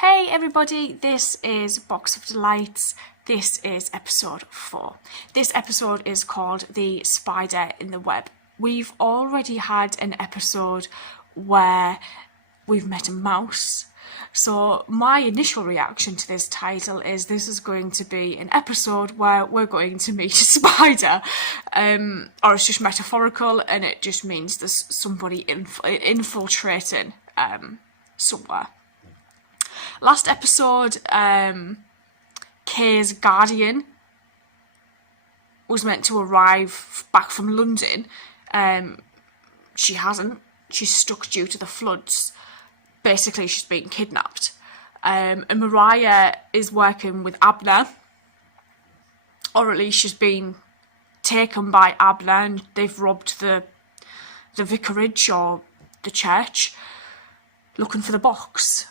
Hey everybody, this is Box of Delights. This is episode 4. This episode is called The Spider in the Web. We've already had an episode where we've met a mouse. So my initial reaction to this title is this is going to be an episode where we're going to meet a spider. Or it's just metaphorical and it just means there's somebody infiltrating somewhere. Last episode, Kay's guardian was meant to arrive back from London. She hasn't. She's stuck due to the floods. Basically, she's been kidnapped. And Mariah is working with Abner. Or at least she's been taken by Abner and they've robbed the vicarage or the church looking for the box.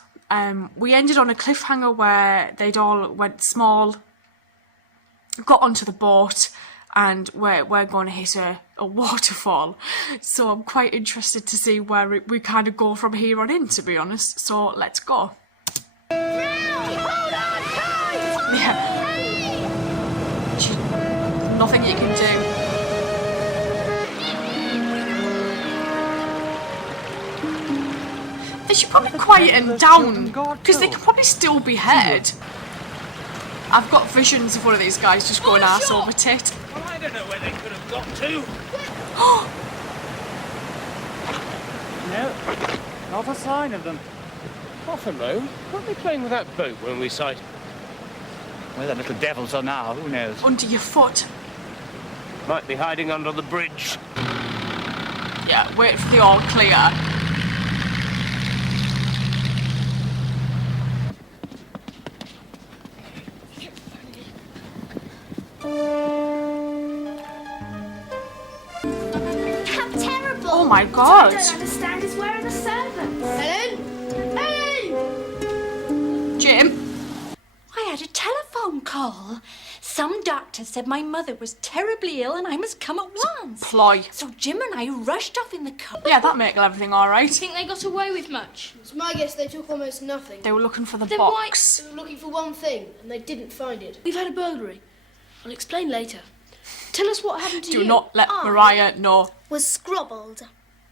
We ended on a cliffhanger where they'd all went small, got onto the boat, and we're going to hit a waterfall. So I'm quite interested to see where we kind of go from here on in, to be honest. So let's go. Yeah. Nothing you can do. They should probably quieten down, because they can probably still be heard. I've got visions of one of these guys just going arse over tit. Well, I don't know where they could have got to. No, not a sign of them. Half a row. Weren't they playing with that boat when we sighted? Where the little devils are now, who knows? Under your foot. Might be hiding under the bridge. Yeah, wait for the all clear. Oh my god! What I don't understand is where are the servants? Helen? Helen! Jim? I had a telephone call. Some doctor said my mother was terribly ill and I must come at once. Ploy. So Jim and I rushed off in the car. Yeah, that'd make everything alright. Think they got away with much? It's my guess they took almost nothing. They were looking for the Then box. They were looking for one thing, and they didn't find it. We've had a burglary. I'll explain later. Tell us what happened to you. Do not let Mariah know. Was scrobbled.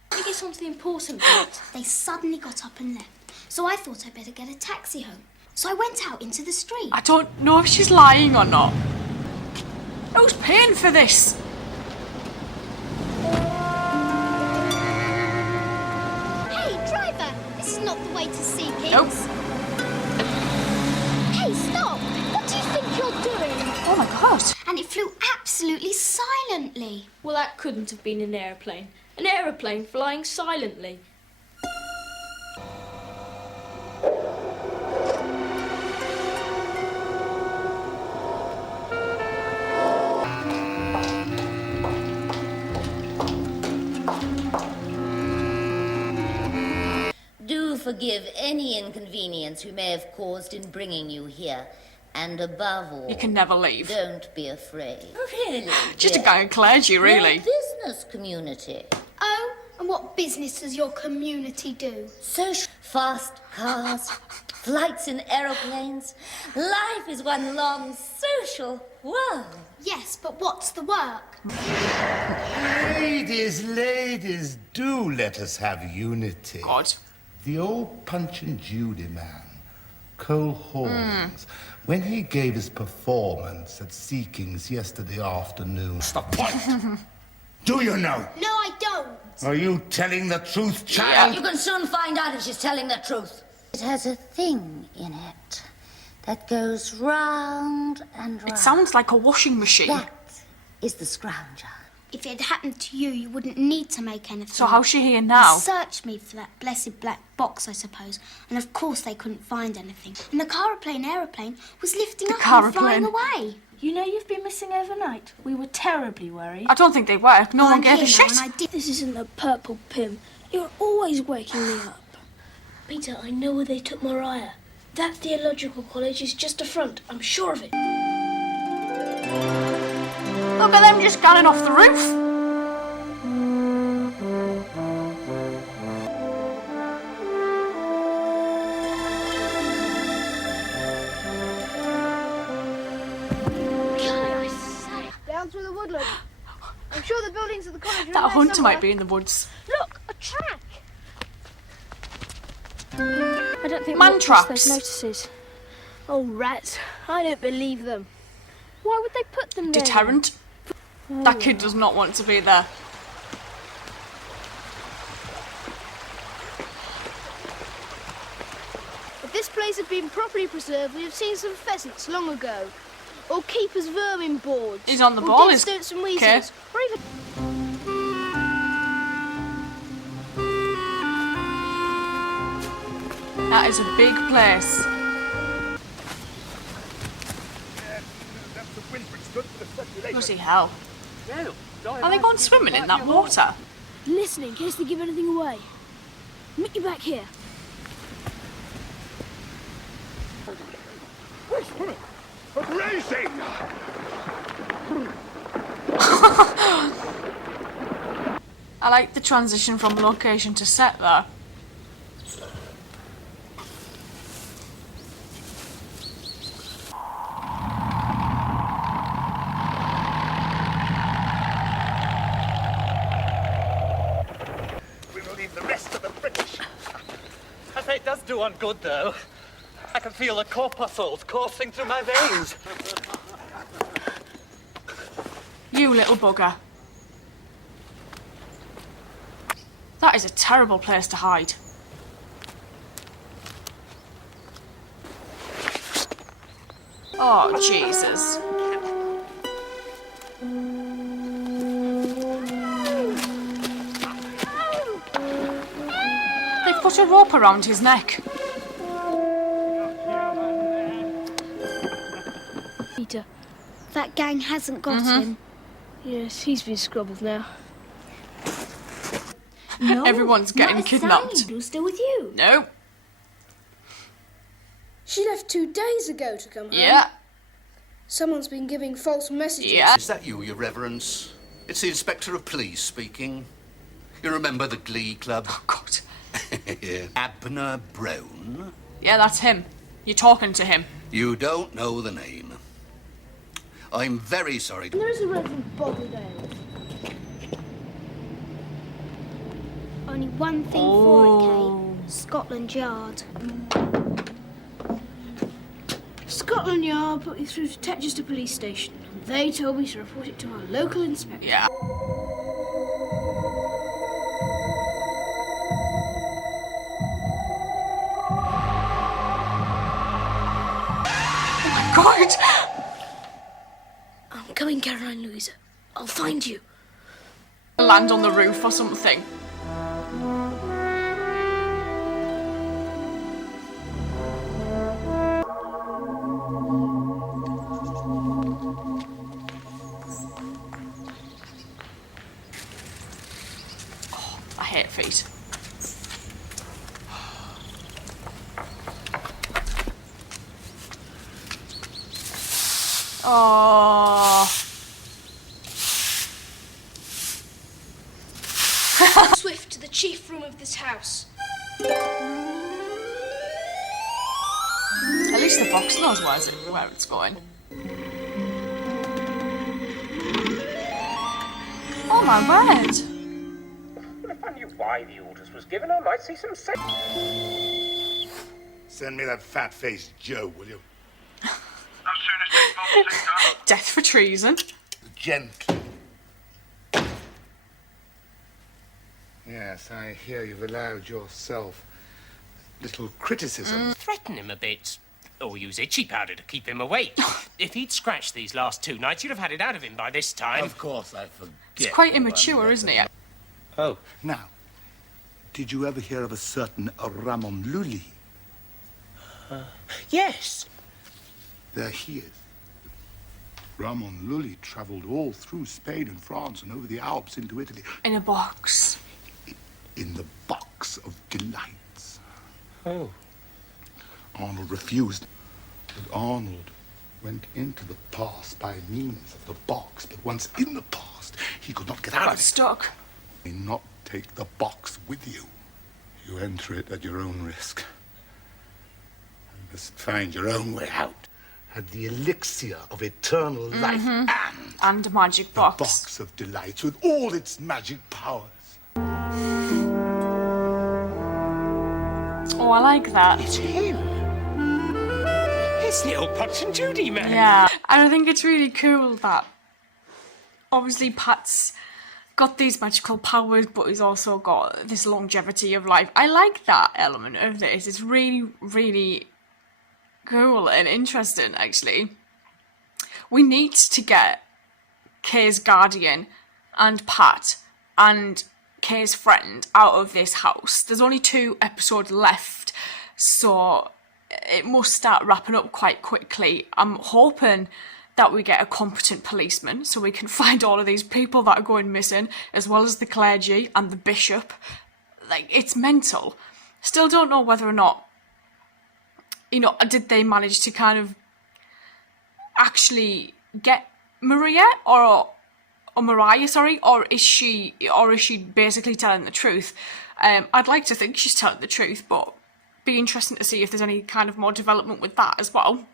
Let me get on to the important bit. They suddenly got up and left, so I thought I'd better get a taxi home. So I went out into the street. I don't know if she's lying or not. Who's paying for this? Hey, driver, this is not the way to see pigs. Nope. Hey, stop! What do you think you're doing? Oh my god. And it flew absolutely silently. Well, that couldn't have been an aeroplane. An aeroplane flying silently. Do forgive any inconvenience we may have caused in bringing you here. And above all, You can never leave. don't be afraid. Really? Just a dear. guy in clergy, really. Your business community. Oh, and what business does your community do? Social, fast cars, flights in aeroplanes. Life is one long social world. Yes, but what's the work? Ladies, do let us have unity. God. The old Punch and Judy man, Cole Horns, when he gave his performance at Seekings yesterday afternoon. What's the point? Do you know? No, I don't. Are you telling the truth, child? You can soon find out if she's telling the truth. It has a thing in it that goes round and round. It sounds like a washing machine. That is the scrounger. If it had happened to you, you wouldn't need to make anything. So how's she here now? They searched me for that blessed black box, I suppose. And of course they couldn't find anything. And the aeroplane was lifting up and flying away. You know you've been missing overnight. We were terribly worried. I don't think they were. No one I'm gave a here shit. now, and I did. This isn't the purple pim. You're always waking me up. Peter, I know where they took Mariah. That theological college is just a front. I'm sure of it. Look at them just scanning off the roof. things at the college. That hunter might be in the woods. Look, a track. I don't think Man we'll traps. those notices. Oh, rats! I don't believe them. Why would they put them there? Deterrent. That kid does not want to be there. If this place had been properly preserved, we'd have seen some pheasants long ago. Or keepers' vermin boards. He's on the or ball, dead is stoats and okay. weasels. Or even... That is a big place. Bloody hell. Are they going swimming in that water? Listen in case they give anything away. Meet you back here. Racing! I like the transition from location to set there. We will leave the rest of the British. I say it does do one good, though. I can feel the corpuscles coursing through my veins. You little bugger. That is a terrible place to hide. Oh, Jesus. They've put a rope around his neck. Peter. That gang hasn't got him. Yes, he's been scrabbled now. No, Everyone's getting not a kidnapped. sign. We're still with you. No. She left 2 days ago to come home. Yeah. Someone's been giving false messages. Yeah. Is that you, Your Reverence? It's the Inspector of Police speaking. You remember the Glee Club? Oh, God. Abner Brown? Yeah, that's him. You're talking to him. You don't know the name. I'm very sorry to... There is a Reverend Boggledale. Only one thing Oh. for it, Kate. Scotland Yard. Scotland Yard put me through to Tetchester Police Station. And they told me to report it to our local inspector. Yeah. Oh my God! I'm coming, Caroline Louisa. I'll find you. Land on the roof or something. Oh, I hate feet. Oh. Swift to the chief room of this house. At least the box knows where it's going. Oh my word! Well, if I knew why the orders was given, I might see some sense. Send me that fat-faced Joe, will you? Death for treason. Gently. Yes, I hear you've allowed yourself little criticism. Threaten him a bit. Or use itchy powder to keep him awake. If he'd scratched these last 2 nights, you'd have had it out of him by this time. Of course I forget. It's quite immature, isn't it? Oh. Now, did you ever hear of a certain Ramon Lully? Yes. There he is. Ramon Lully travelled all through Spain and France and over the Alps into Italy In a box. in the box of delights. Oh. Arnold refused. But Arnold went into the past by means of the box, but once in the past, he could not get out Got of it. stuck. You may not take the box with you. You enter it at your own risk. You must find your own way out. Had the elixir of eternal life and And a magic box. Box of delights with all its magic powers. Oh, I like that. It's him. It's the old Punch and Judy man. Yeah, and I think it's really cool that obviously Pat's got these magical powers, but he's also got this longevity of life. I like that element of this. It's really, really cool and interesting, actually. We need to get Kay's guardian and Pat and Kay's friend out of this house. There's only 2 episodes left, so it must start wrapping up quite quickly. I'm hoping that we get a competent policeman so we can find all of these people that are going missing, as well as the clergy and the bishop. Like, it's mental. Still don't know whether or not, you know, did they manage to kind of actually get Maria or Mariah, sorry, or is she basically telling the truth? I'd like to think she's telling the truth, but be interesting to see if there's any kind of more development with that as well.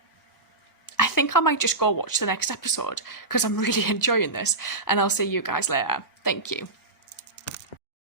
I think I might just go watch the next episode because I'm really enjoying this, and I'll see you guys later. Thank you.